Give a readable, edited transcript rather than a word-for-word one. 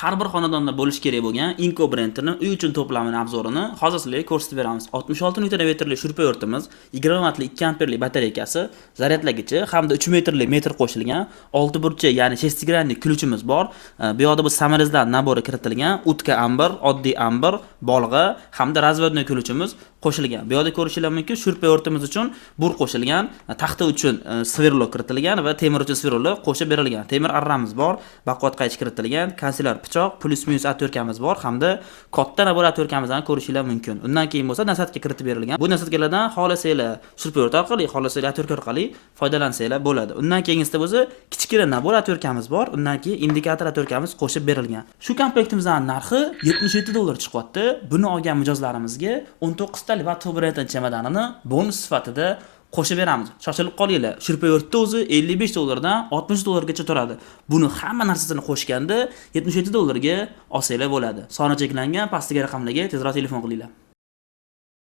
har bir xonadonda bo'lish kerak bo'lgan Inco brendini uy uchun to'plamining obzorini hozir sizlarga ko'rsatib beramiz. 66 Nm shurpa o'rtimiz, 20 vatli 2 amperlik batareykasi, zaryadlagichi hamda 3 metrlik metr qo'shilgan, 6 burchak, ya'ni shestigranli ключimiz bor. Bu yoqda bu samarizlar nabori kiritilgan, utka amber, oddiy amber, bolg'a hamda razvodnoy ключimiz qo'shilgan. Bu yoqda ko'rishingiz mumkin, shurpa o'rtimiz uchun bur qo'shilgan, taxta uchun sverlo kiritilgan va temir uchun sverlo qo'shib berilgan. Temir arramiz bor, baquvvat qaychi kiritilgan, kanselar pichoq, plus minus atverkamiz bor hamda katta nabor atverkamizni ko'rishingiz mumkin. Undan keyin bo'lsa nasadga kiritib berilgan. Bu nasadkalardan xohlasanglar shurpa o'rt orqali, xohlasanglar atverka orqali foydalansanglar bo'ladi. Undan keyingisida bo'lsa kichkina nabor atverkamiz bor, undan keyin indikator atverkamiz qo'shib berilgan. Shu komplektimizning narxi $77 chiqyapti. Buni olgan mijozlarimizga 19 ta Livato brendning chemodanini bonus sifatida qo'shib beramiz. Shoshilib qolinglar. Shurpa o'rtda o'zi $55 dan $60 gacha turadi. Buni hamma narsasini qo'shganda $77 ga olsanglar bo'ladi. Soni cheklangan, pastdagi raqamlarga tezroq telefon qilinglar.